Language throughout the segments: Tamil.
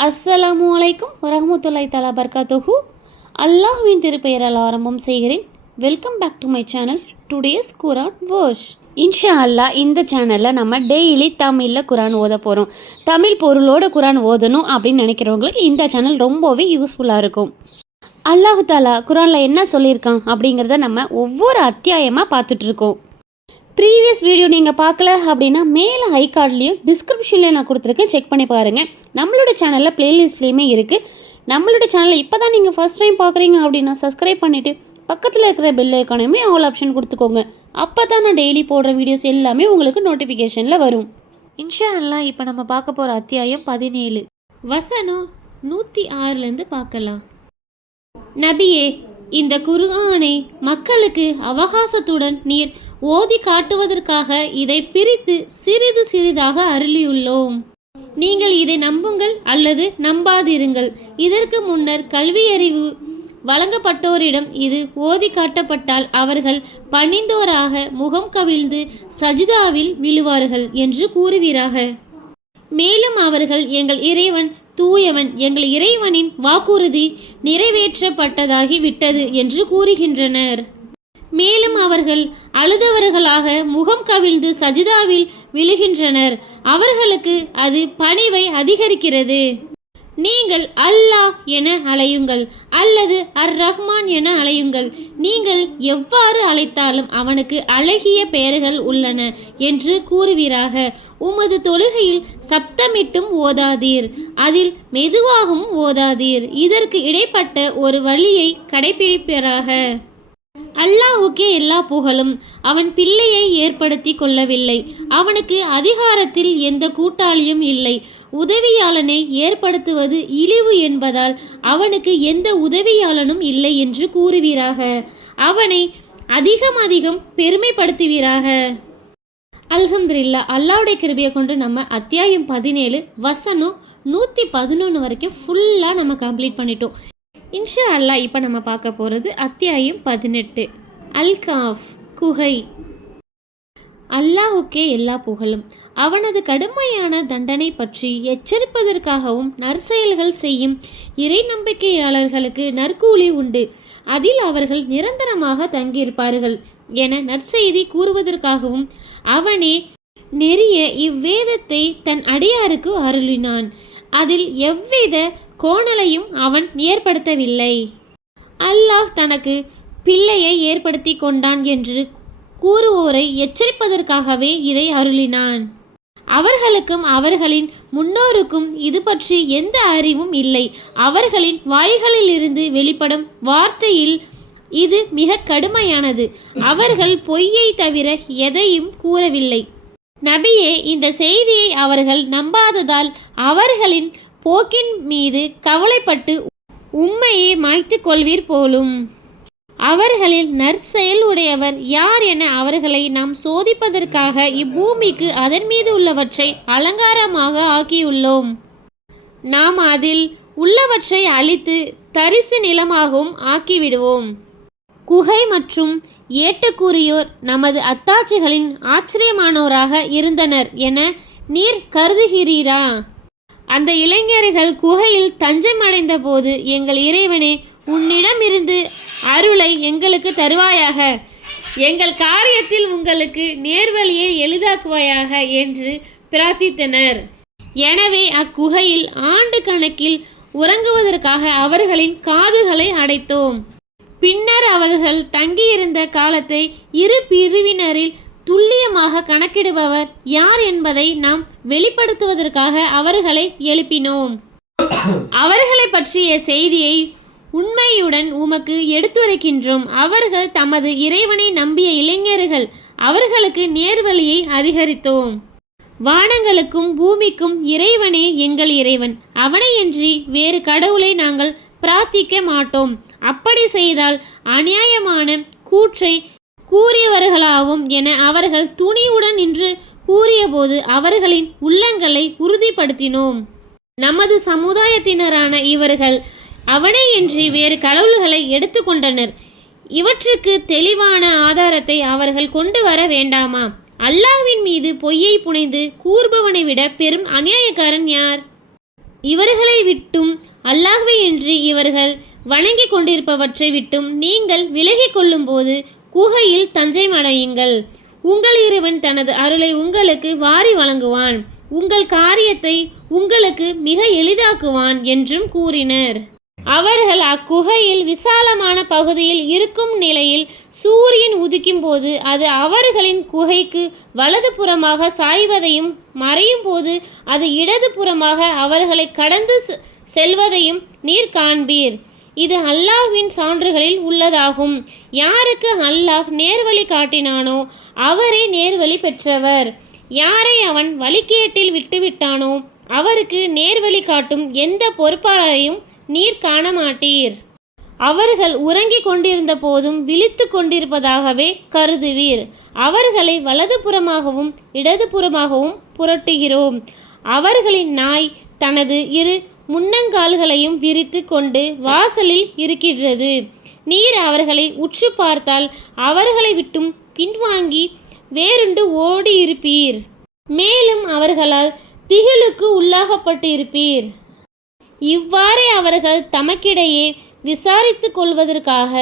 அஸ்ஸலாமு அலைக்கும் வரஹ்மத்துல்லாஹி தஆலா பர்காத்துஹு. அல்லாஹ்வின் திருப்பெயரால் ஆரம்பம் செய்கிறேன். Welcome back to my channel. Today's Quran verse. இன்ஷா அல்லாஹ் இந்த சேனலில் நம்ம டெய்லி தமிழில் குரான் ஓத போகிறோம். தமிழ் பொருளோட குரான் ஓதணும் அப்படின்னு நினைக்கிறவங்களுக்கு இந்த சேனல் ரொம்பவே யூஸ்ஃபுல்லாக இருக்கும். அல்லாஹ் தாலா குரானில் என்ன சொல்லியிருக்கான் அப்படிங்கிறத நம்ம ஒவ்வொரு அத்தியாயமாக பார்த்துட்ருக்கோம். ப்ரீவியஸ் வீடியோ நீங்கள் பார்க்கல அப்படின்னா மேலே ஹை கார்ட்லேயும் டிஸ்கிரிப்ஷன்லேயும் நான் கொடுத்துருக்கேன், செக் பண்ணி பாருங்கள். நம்மளோட சேனலில் ப்ளேலிஸ்ட்லேயுமே இருக்குது. நம்மளோட சேனலில் இப்போ தான் நீங்கள் ஃபஸ்ட் டைம் பார்க்குறீங்க அப்படின்னா சப்ஸ்கிரைப் பண்ணிவிட்டு பக்கத்தில் இருக்கிற பெல் ஐக்கானையுமே ஆல் ஆப்ஷன் கொடுத்துக்கோங்க. அப்போ தான் நான் டெய்லி போடுற வீடியோஸ் எல்லாமே உங்களுக்கு நோட்டிஃபிகேஷனில் வரும். இன்ஷா அல்லாஹ் இப்போ நம்ம பார்க்க போகிற அத்தியாயம் 17 வசனம் 106 பார்க்கலாம். நபியே, இந்த குர்ஆனை மக்களுக்கு அவகாசத்துடன் நீர் ஓதி காட்டுவதற்காக இதை பிரித்து சிறிது சிறிதாக அருளியுள்ளோம். நீங்கள் இதை நம்புங்கள் அல்லது நம்பாதிருங்கள். இதற்கு முன்னர் கல்வியறிவு வழங்கப்பட்டோரிடம் இது ஓதி காட்டப்பட்டால் அவர்கள் பணிந்தோராக முகம் கவிழ்ந்து சஜிதாவில் விழுவார்கள் என்று கூறுவீராக. மேலும் அவர்கள் எங்கள் இறைவன் தூயவன், எங்கள் இறைவனின் வாக்குறுதி நிறைவேற்றப்பட்டதாகி விட்டது என்று கூறுகின்றனர். மேலும் அவர்கள் அழுதவர்களாக முகம் கவிழ்ந்து சஜிதாவில் விழுகின்றனர். அவர்களுக்கு அது பணிவை அதிகரிக்கிறது. நீங்கள் அல்லாஹ் என அழையுங்கள் அல்லது அர் ரஹ்மான் என அழையுங்கள். நீங்கள் எவ்வாறு அழைத்தாலும் அவனுக்கு அழகிய பெயர்கள் உள்ளன என்று கூறுவீராக. உமது தொழுகையில் சப்தமிட்டும் ஓதாதீர், அதில் மெதுவாகவும் ஓதாதீர். இதற்கு இடைப்பட்ட ஒரு வழியை கடைபிடிப்பீராக. அல்லாஹுக்கே எல்லா புகழும். அவன் பிள்ளையை ஏற்படுத்தி கொள்ளவில்லை. அவனுக்கு அதிகாரத்தில் எந்த கூட்டாளியும் இல்லை. உதவியாளனை ஏற்படுத்துவது இழிவு என்பதால் அவனுக்கு எந்த உதவியாளனும் இல்லை என்று கூறுவீராக. அவனை அதிகம் பெருமைப்படுத்துவீராக. அல்ஹம்துலில்லாஹ். அல்லாஹ்வுடைய கிருபையை கொண்டு நம்ம அத்தியாயம் 17 வசனம் 111 வரைக்கும் ஃபுல்லாக நம்ம கம்ப்ளீட் பண்ணிட்டோம். இன்ஷா அல்லாஹ் இப்போ நம்ம பார்க்க போகிறது அத்தியாயம் 18 அல்-காஃப், குகை. அல்லாஹுக்கே எல்லா புகழும். அவனது கடுமையான தண்டனை பற்றி எச்சரிப்பதற்காகவும் நற்செயல்கள் செய்யும் இறை நம்பிக்கையாளர்களுக்கு நற்கூலி உண்டு, அதில் அவர்கள் நிரந்தரமாக தங்கியிருப்பார்கள் என நற்செய்தி கூறுவதற்காகவும் அவனே நெறிய இவ்வேதத்தை தன் அடியாருக்கு அருளினான். அதில் எவ்வித கோணலையும் அவன் ஏற்படுத்தவில்லை. அல்லாஹ் தனக்கு பிள்ளையை ஏற்படுத்தி கொண்டான் என்று கூறுவோரை எச்சரிப்பதற்காகவே இதை அருளினான். அவர்களுக்கும் அவர்களின் முன்னோருக்கும் இது பற்றி எந்த அறிவும் இல்லை. அவர்களின் வாய்களிலிருந்து வெளிப்படும் வார்த்தையில் இது மிக கடுமையானது. அவர்கள் பொய்யை தவிர எதையும் கூறவில்லை. நபியே, இந்த செய்தியை அவர்கள் நம்பாததால் அவர்களின் போக்கின் மீது கவலைப்பட்டு உம்மையே மாய்த்து கொள்வீர் போலும். அவர்களில் நற்செயல் உடையவர் யார் என அவர்களை நாம் சோதிப்பதற்காக இப்பூமிக்கு அதன் மீது உள்ளவற்றை அலங்காரமாக ஆக்கியுள்ளோம். நாம் அதில் உள்ளவற்றை அழித்து தரிசு நிலமாகவும் ஆக்கிவிடுவோம். குகை மற்றும் ஏட்டுக்குரியோர் நமது அத்தாட்சிகளின் ஆச்சரியமானோராக இருந்தனர் என நீர் கருதுகிறீரா? அந்த இளைஞர்கள் குகையில் தஞ்சமடைந்த போது, எங்கள் இறைவனே, உன்னிடமிருந்து அருளை எங்களுக்கு தருவாயாக, எங்கள் காரியத்தில் உங்களுக்கு நேர்வழியை எளிதாக்குவாயாக என்று பிரார்த்தித்தனர். எனவே அக்குகையில் ஆண்டு கணக்கில் உறங்குவதற்காக அவர்களின் காதுகளை அடைத்தோம். பின்னர் அவர்கள் தங்கியிருந்த காலத்தை இரு பிரிவினரில் துல்லியமாக கணக்கிடுபவர் யார் என்பதை நாம் வெளிப்படுத்துவதற்காக அவர்களை எழுப்பினோம். அவர்களை பற்றிய செய்தியை உண்மையுடன் உமக்கு எடுத்துரைக்கின்றோம். அவர்கள் தமது இறைவனை நம்பிய இளைஞர்கள். அவர்களுக்கு நேர்வழியை அதிகரித்தோம். வானங்களுக்கும் பூமிக்கும் இறைவனே எங்கள் இறைவன். அவனையன்றி வேறு கடவுளை நாங்கள் பிரார்த்திக்க மாட்டோம். அப்படி செய்தால் அநியாயமான கூற்றை கூறியவர்களாவும் என அவர்கள் துணிவுடன் நின்று கூறியபோது அவர்களின் உள்ளங்களை உறுதிப்படுத்தினோம். நமது சமுதாயத்தினரான இவர்கள் அவனையன்றி வேறு கடவுள்களை எடுத்துக்கொண்டனர். இவற்றுக்கு தெளிவான ஆதாரத்தை அவர்கள் கொண்டு வர வேண்டாமா? அல்லாஹ்வின் மீது பொய்யை புனைந்து கூறுபவனை விட பெரும் அநியாயக்காரன் யார்? இவர்களை விட்டும் அல்லாஹ்வை என்று இவர்கள் வணங்கி கொண்டிருப்பவற்றை விட்டும் நீங்கள் விலகி கொள்ளும்போது குகையில் தஞ்சமடையுங்கள். உங்கள் இறைவன் தனது அருளை உங்களுக்கு வாரி வழங்குவான், உங்கள் காரியத்தை உங்களுக்கு மிக எளிதாக்குவான் என்றும் கூறினர். அவர்கள் அக்குகையில் விசாலமான பகுதியில் இருக்கும் நிலையில் சூரியன் உதிக்கும் போது அது அவர்களின் குகைக்கு வலது புறமாக சாய்வதையும் மறையும் போது அது இடது புறமாக அவர்களை கடந்து செல்வதையும் நீர் காண்பீர். இது அல்லாஹ்வின் சான்றுகளில் உள்ளதாகும். யாருக்கு அல்லாஹ் நேர்வழி காட்டினானோ அவரே நேர்வழி பெற்றவர். யாரை அவன் வழிகேட்டில் விட்டுவிட்டானோ அவருக்கு நேர்வழி காட்டும் எந்த பொறுப்பாளரையும் நீர் காண மாட்டீர். அவர்கள் உறங்கிக் கொண்டிருந்த போதும் விழித்து கொண்டிருப்பதாகவே கருதுவீர். அவர்களை வலது புறமாகவும் இடது புறமாகவும் புரட்டுகிறோம். அவர்களின் நாய் தனது இரு முன்னங்கால்களையும் விரித்து கொண்டு வாசலில் இருக்கின்றது. நீர் அவர்களை உற்று பார்த்தால் அவர்களை விட்டும் பின்வாங்கி வேறுண்டு ஓடி இருப்பீர். மேலும் அவர்களால் திகிலுக்கு உள்ளாகப்பட்டு இருப்பீர். இவ்வாறே அவர்கள் தமக்கிடையே விசாரித்து கொள்வதற்காக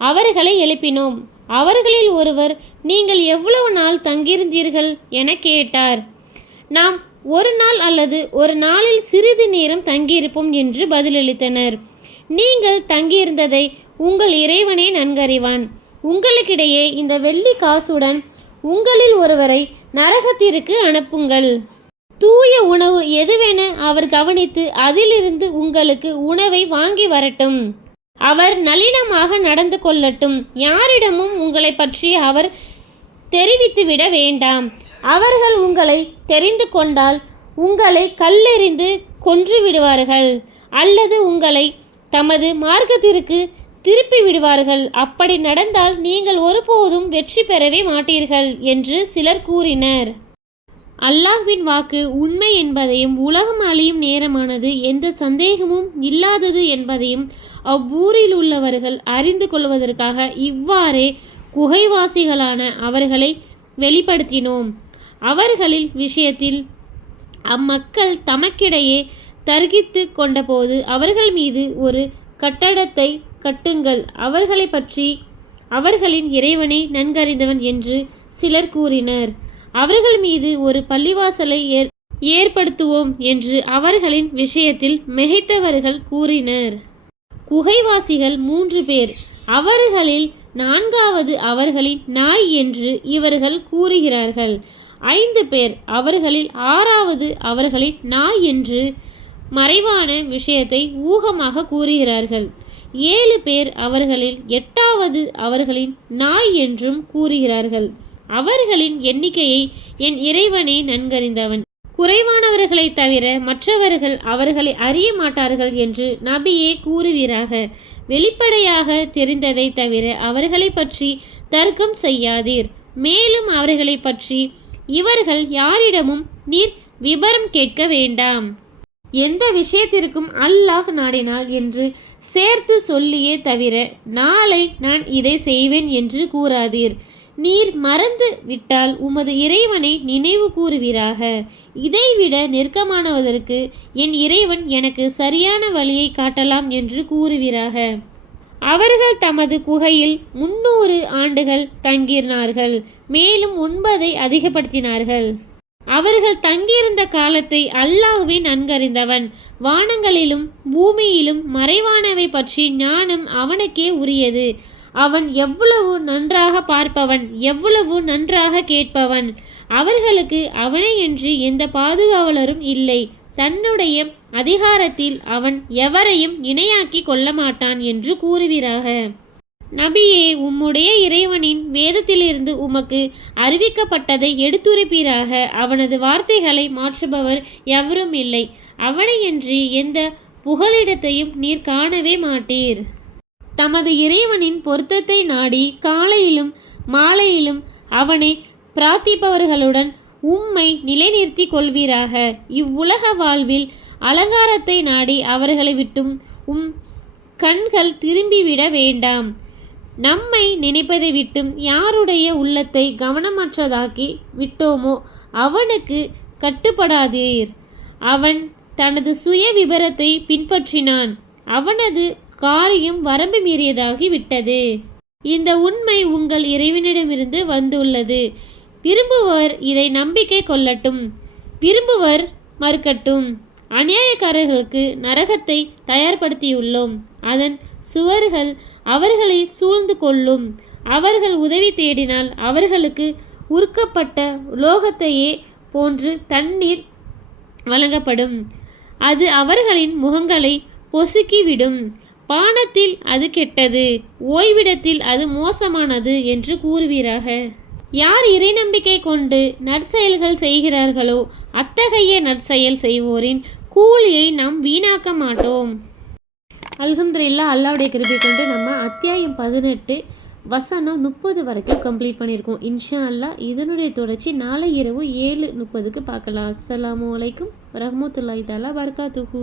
அவர்களை எழுப்பினோம். அவர்களில் ஒருவர், நீங்கள் எவ்வளவு நாள் தங்கியிருந்தீர்கள் என கேட்டார். நாம் ஒரு நாள் அல்லது ஒரு நாளில் சிறிது நேரம் தங்கியிருப்போம் என்று பதிலளித்தனர். நீங்கள் தங்கியிருந்ததை உங்கள் இறைவனே நன்கறிவான். உங்களுக்கிடையே இந்த வெள்ளி காசுடன் உங்களில் ஒருவரை நரகத்திற்கு அனுப்புங்கள். தூய உணவு எதுவென அவர் கவனித்து அதிலிருந்து உங்களுக்கு உணவை வாங்கி வரட்டும். அவர் நளினமாக நடந்து கொள்ளட்டும். யாரிடமும் உங்களை பற்றி அவர் தெரிவித்துவிட வேண்டாம். அவர்கள் உங்களை தெரிந்து கொண்டால் உங்களை கல்லெறிந்து கொன்று விடுவார்கள் அல்லது உங்களை தமது மார்க்கத்திற்கு திருப்பி விடுவார்கள். அப்படி நடந்தால் நீங்கள் ஒருபோதும் வெற்றி பெறவே மாட்டீர்கள் என்று சிலர் கூறினர். அல்லாஹ்வின் வாக்கு உண்மை என்பதையும் உலகம் அழியும் நேரமானது எந்த சந்தேகமும் இல்லாதது என்பதையும் அவ்வூரில் உள்ளவர்கள் அறிந்து கொள்வதற்காக இவ்வாறே குகைவாசிகளான அவர்களை வெளிப்படுத்தினோம். அவர்களில் விஷயத்தில் அம்மக்கள் தமக்கிடையே தர்கித்து கொண்டபோது அவர்கள் மீது ஒரு கட்டடத்தை கட்டுங்கள், அவர்களை பற்றி அவர்களின் இறைவனை நன்கறிந்தவன் என்று சிலர் கூறினர். அவர்கள் மீது ஒரு பள்ளிவாசலை ஏற்படுத்துவோம் என்று அவர்களின் விஷயத்தில் மிகைத்தவர்கள் கூறினர். குகைவாசிகள் 3 பேர். அவர்களில் 4வது அவர்களின் நாய் என்று இவர்கள் கூறுகிறார்கள். 5 பேர். அவர்களில் 6வது அவர்களின் நாய் என்று மறைவான விஷயத்தை ஊகமாக கூறுகிறார்கள். 7 பேர். அவர்களில் 8வது அவர்களின் நாய் என்றும் கூறுகிறார்கள். அவர்களின் எண்ணிக்கையை என் இறைவனே நன்கறிந்தவன். குறைவானவர்களை தவிர மற்றவர்கள் அவர்களை அறிய மாட்டார்கள் என்று நபியே கூறுவீராக. வெளிப்படையாக தெரிந்ததை தவிர அவர்களை பற்றி தர்க்கம் செய்யாதீர். மேலும் அவர்களை பற்றி இவர்கள் யாரிடமும் நீர் விபரம் கேட்க வேண்டாம். எந்த விஷயத்திற்கும் அல்லாஹ் நாடினாள் என்று சேர்த்து சொல்லியே தவிர நாளை நான் இதை செய்வேன் என்று கூறாதீர். நீர் மறந்து விட்டால் உமது இறைவனை நினைவு கூறுவீராக. இதைவிட நெருக்கமானவதற்கு என் இறைவன் எனக்கு சரியான வழியை காட்டலாம் என்று கூறுவீராக. அவர்கள் தமது குகையில் 300 ஆண்டுகள் தங்கினார்கள். மேலும் 9 அதிகப்படுத்தினார்கள். அவர்கள் தங்கியிருந்த காலத்தை அல்லாஹ்வே நன்கறிந்தவன். வானங்களிலும் பூமியிலும் மறைவானவை பற்றி ஞானம் அவனுக்கே உரியது. அவன் எவ்வளவு நன்றாக பார்ப்பவன், எவ்வளவு நன்றாக கேட்பவன். அவர்களுக்கு அவனையன்றி எந்த பாதுகாவலரும் இல்லை. தன்னுடைய அதிகாரத்தில் அவன் எவரையும் இணையாக்கி கொள்ள மாட்டான் என்று கூறுவீராக. நபியே, உம்முடைய இறைவனின் வேதத்திலிருந்து உமக்கு அறிவிக்கப்பட்டதை எடுத்துரைப்பீராக. அவனது வார்த்தைகளை மாற்றுபவர் எவரும் இல்லை. அவனையன்றி எந்த புகலிடத்தையும் நீர் காணவே மாட்டீர். தமது இறைவனின் பொருத்தத்தை நாடி காலையிலும் மாலையிலும் அவனை பிரார்த்திப்பவர்களுடன் உம்மை நிலைநிறுத்தி கொள்வீராக. இவ்வுலக வாழ்வில் அலங்காரத்தை நாடி அவர்களை விட்டும் கண்கள் திரும்பிவிட வேண்டாம். நம்மை நினைப்பதை விட்டும் யாருடைய உள்ளத்தை கவனமற்றதாக்கி விட்டோமோ அவனுக்கு கட்டுப்படாதீர். அவன் தனது சுய விபரத்தை பின்பற்றினான். அவனது காரியம் வரம்பு மீறியதாகி விட்டது. இந்த உண்மை உங்கள் இறைவனிடமிருந்து வந்துள்ளது. விரும்புவர் இதை நம்பிக்கை கொள்ளட்டும், விரும்புவர் மறுக்கட்டும். அநியாயக்காரர்களுக்கு நரகத்தை தயார்படுத்தியுள்ளோம். அதன் சுவர்கள் அவர்களை சூழ்ந்து கொள்ளும். அவர்கள் உதவி தேடினால் அவர்களுக்கு உருக்கப்பட்ட உலோகத்தையே போன்று தண்ணீர் வழங்கப்படும். அது அவர்களின் முகங்களை பொசுக்கிவிடும். பானத்தில் அது கெட்டது, ஓய்விடத்தில் அது மோசமானது என்று கூறுவீராக. யார் இறைநம்பிக்கை கொண்டு நற்செயல்கள் செய்கிறார்களோ அத்தகைய நற்செயல் செய்வோரின் கூலியை நாம் வீணாக்க மாட்டோம். அல்ஹம்துலில்லாஹ், அல்லாஹ்வுடைய கிருபை கொண்டு நம்ம அத்தியாயம் 18 வசனம் 30 வரைக்கும் கம்ப்ளீட் பண்ணியிருக்கோம். இன்ஷா அல்லாஹ் இதனுடைய தொடர்ச்சி நாளை இரவு 7:30க்கு பார்க்கலாம். அஸ்ஸலாமு அலைக்கும் வரஹ்மத்துல்லாஹி தஆலா பரகாத்துஹு.